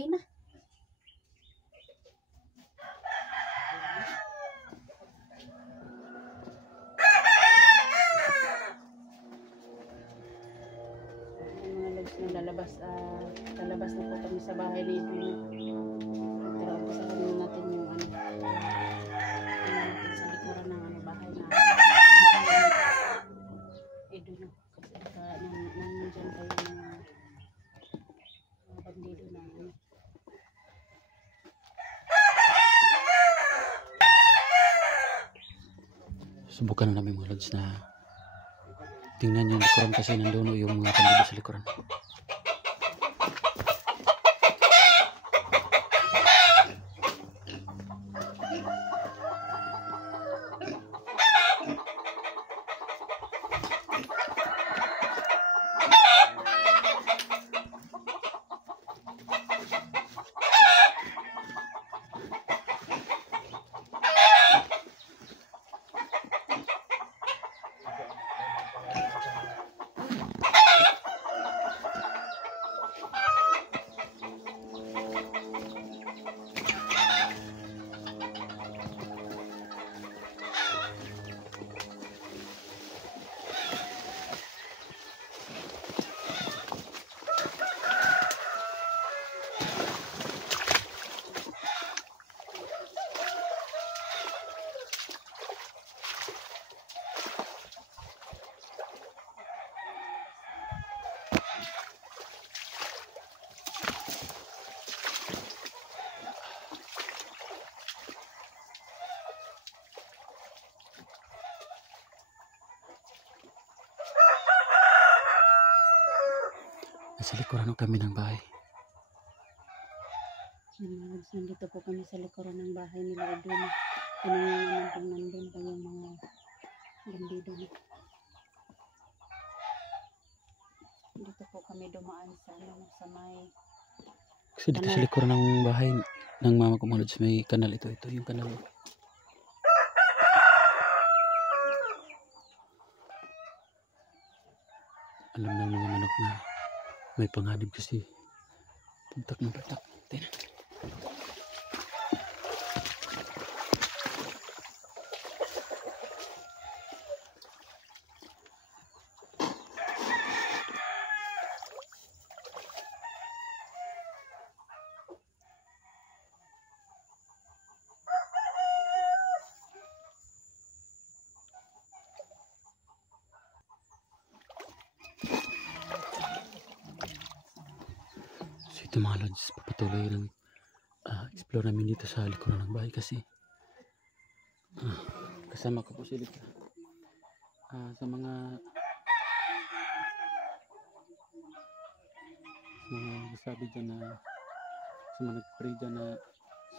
gasolina. Mga lods na lalabas na po kami sa bahay ni Edwin. Pero umpisahan muna natin yung sa likuran ng bahay na Edwin. Kasi nandiyan tayo mga bandido na Subukan na namin mga lods na tingnan yung likuran kasi nandoon yung mga bandido sa likuran. Nasa likuran kami ng bahay. Nandito po kami sa likuran ng bahay nila Edwin. Tinanong naman kung nandun pa yung mga bandido na. Dito po kami dumaan sa sa may Kasi dito sa likuran ng bahay ng mama ko mga lods, may kanal ito. Ito yung kanal. Alam ng mga manok na may panganib kasi puntak ng patak. Tingnan. Ito mga lods, papatuloy ng explore namin dito sa likuran ng bahay kasi kasama ko po sila sa mga sabi dyan na sa mga nag-pray dyan na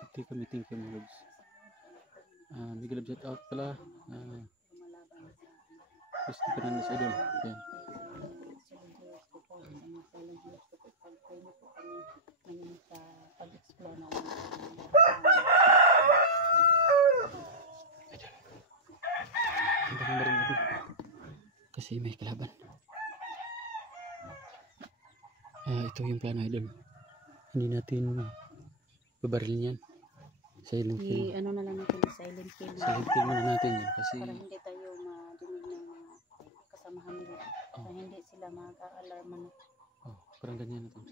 safety kami. Thank you mga lods. Big love shout out pala Christy Fernandez Idol. Yan. pag-explore na kasi may kalaban. Ito yung plano idol. Hindi natin babarilin yan. Silent kill. ano na lang natin, silent kill. Silent kill muna natin yan kasi para hindi tayo madinig ng kasamahan nila. Para hindi sila mag-a-alarma na. Parang ganyan natin.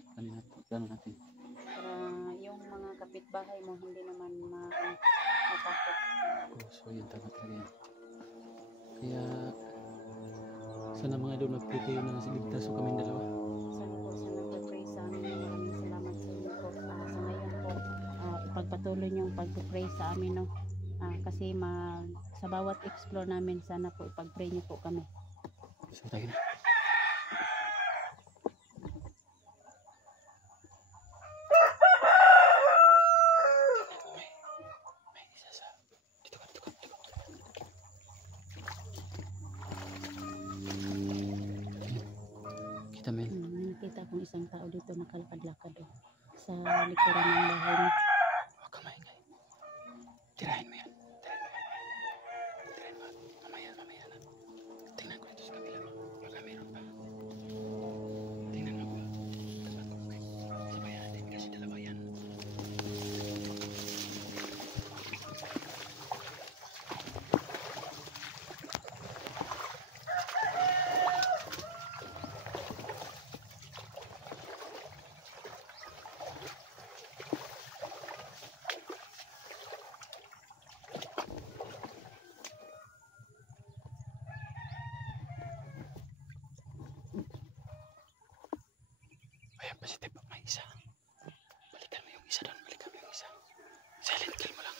Plano natin. Para yung mga kapitbahay mo hindi naman matakot. So yun, tama talaga yan. Kaya sana mga idol mag-pray kayo na nasa ligtas o kaming dalawa. Sana po sa nag-pray sa amin. Maraming salamat sa inyo po. Sa ngayon po, ipagpatuloy niyong pag-pray sa amin. No? Kasi sa bawat explore namin, sana po ipag-pray niyo po kami. So tayo na. Nakita kong isang tao dito nakalakad-lakad sa likuran ng bahay niya. Huwag ka maingay. Tirahin mo yan. Tirahin mo. Mamaya na. Tingnan ko dito sa kabila mo. Baka meron pa. Tingnan mo ba? Tapat ko. Sabayan natin kasi dalawa yan. Positive pa, may isa. Balikan mo yung isa doon, balikan mo yung isa. Silent kill mo lang.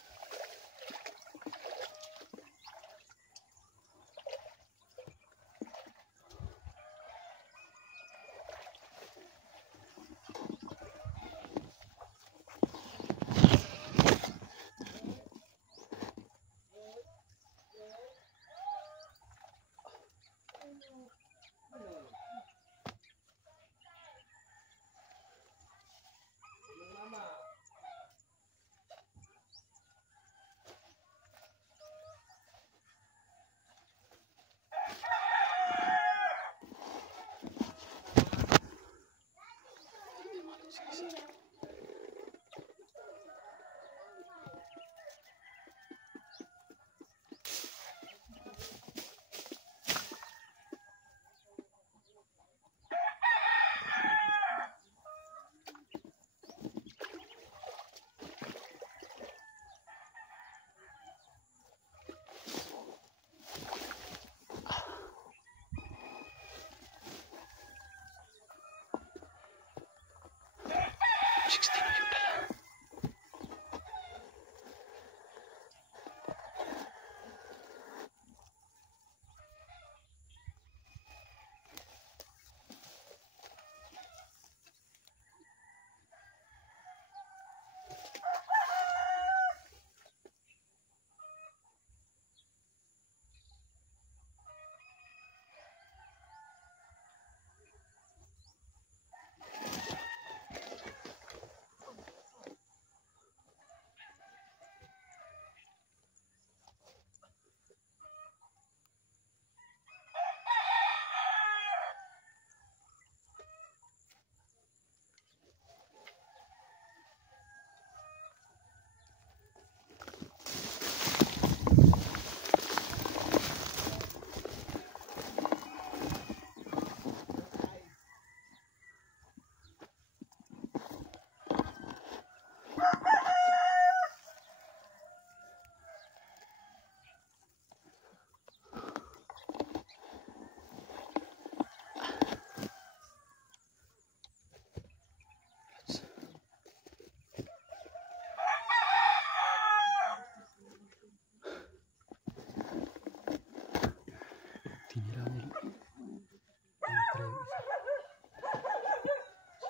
Tinira nila.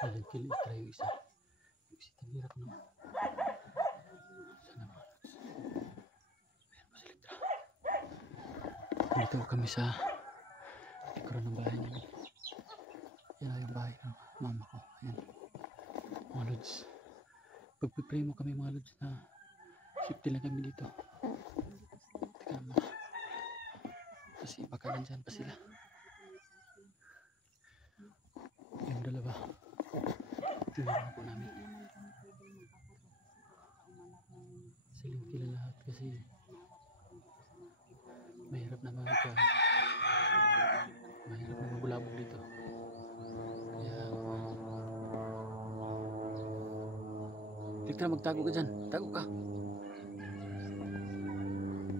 Silent kill, try yung isa. Yung isa tinira ko naman. Sana mga lods. Ayan pa si Elektra. Dito kami sa likuran ng bahay namin. Yan ang yung bahay ng mama ko. Ayan. Mga lods. Pagpipray mo kami mga lods na safety lang kami dito. Teka naman. Kasi baka nandyan pa sila. Yung dalawa. Tinira na po namin. Siling kila lahat kasi mahirap na mahirap na mabulabog dito. Kaya Elektra, magtago ka dyan. Tago ka.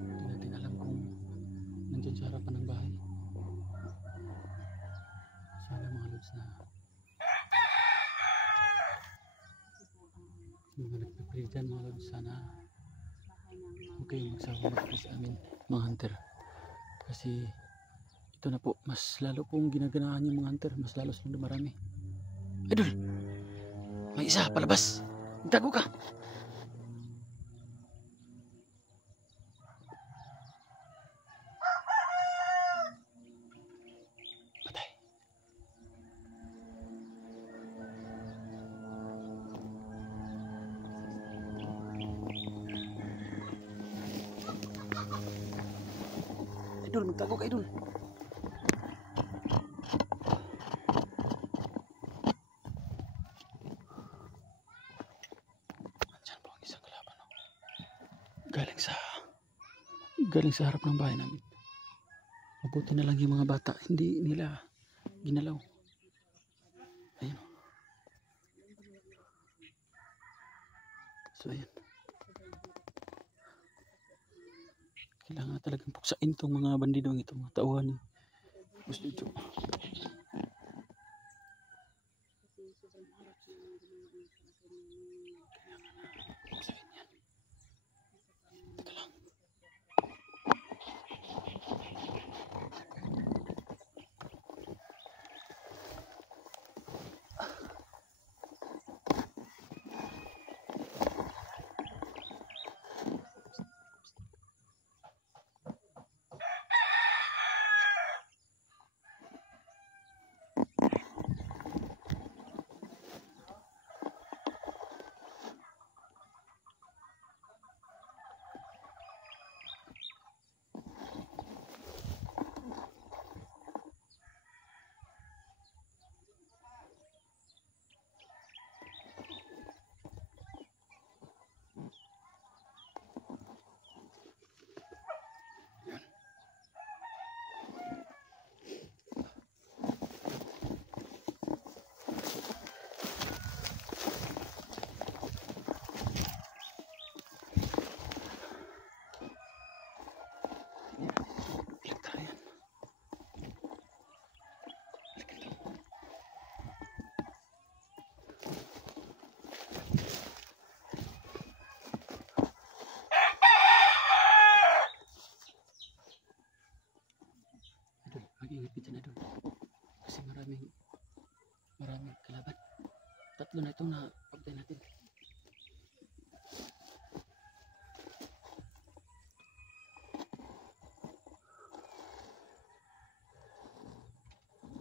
Hindi natin alam kung nandyan sa harapan ng bahay. Sana mga lods na mga nagpipray dyan mga lods, sana huwag kayong magsawang mag-pray sa amin mga hunter. Kasi ito na po, mas lalo pong ginaganahan yung mga hunter, mas lalo silang dumarami. Idol! May isa, palabas! Magtago ka! Patay. Idol, magtago ka, Idol! Galing sa harap ng bahay namin. Mabuti na lang yung mga bata, hindi nila ginalaw. Ayun. So ayan. Kailangan talagang puksain itong mga bandidong ito, mga tauhan. Gusto ito. mag-ingat ka dyan, idol. Kasi maraming kalaban. 3 na ito na pagday natin.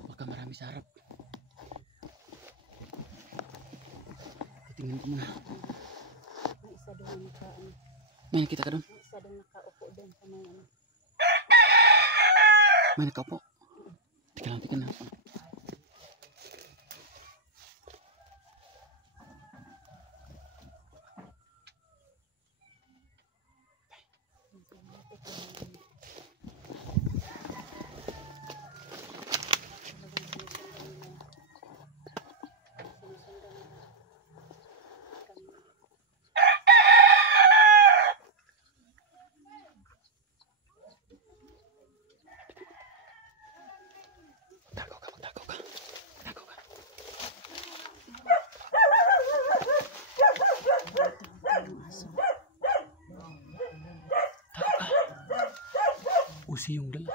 Baka marami sa harap. Tingnan ko muna. May isa doon May nakita ka doon? may isa doon nakaupo doon sa may ano. May nakaupo. Tika lang. Magtago ka. Yung aso. Usi yung dala.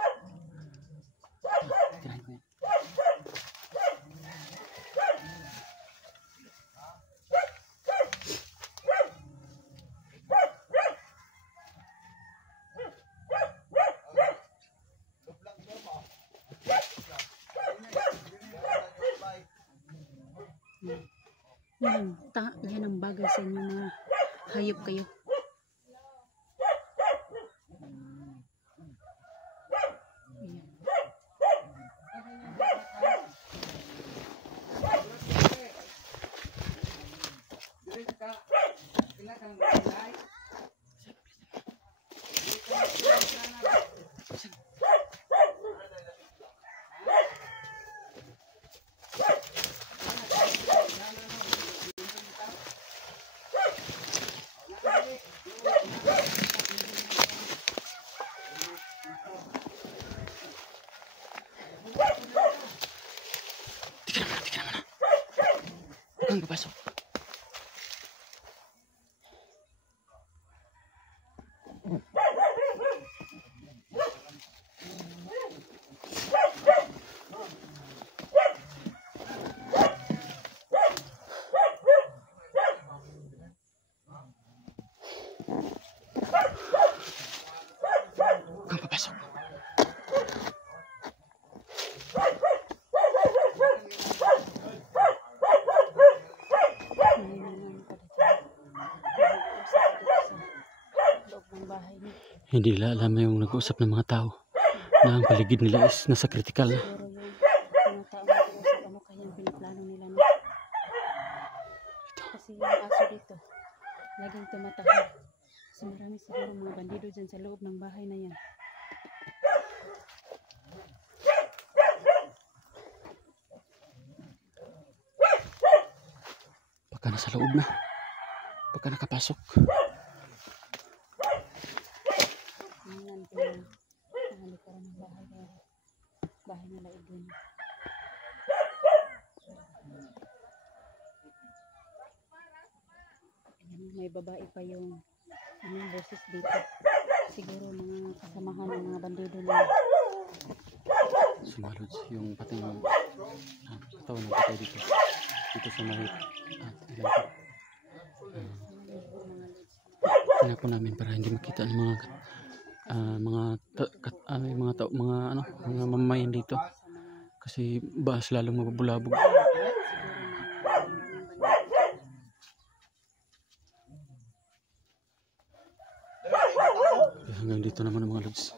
Tirahin ko yan. Yan ang bagay sa inyo mga hayop kayo. Tika naman. Huwag kang papasok. Huwag kang papasok. Hindi nila alam yung nag-uusap ng mga tao na ang paligid nila is nasa critical na. Siguro yung mga tao nag-uusap ano kayang pinaplano nila no? Kasi yung aso dito laging tumatahol. Kasi marami siguro mga bandido dyan sa loob ng bahay na yan. Baka nasa loob na. Baka nakapasok. Ngayon kung nahalikaran ng bahay nila Edwin. Ayan, may babae pa yung boses dito. Siguro mga kasamahan ng mga bandido nila. Sumalod yung patay ng katawan ng patay dito. Dito sa mahit. At ilan pa. Tingnan po namin para hindi makita ng mga mamamayan dito. Kasi bahas lalong mabubulabog. Hanggang dito naman ang mga lods.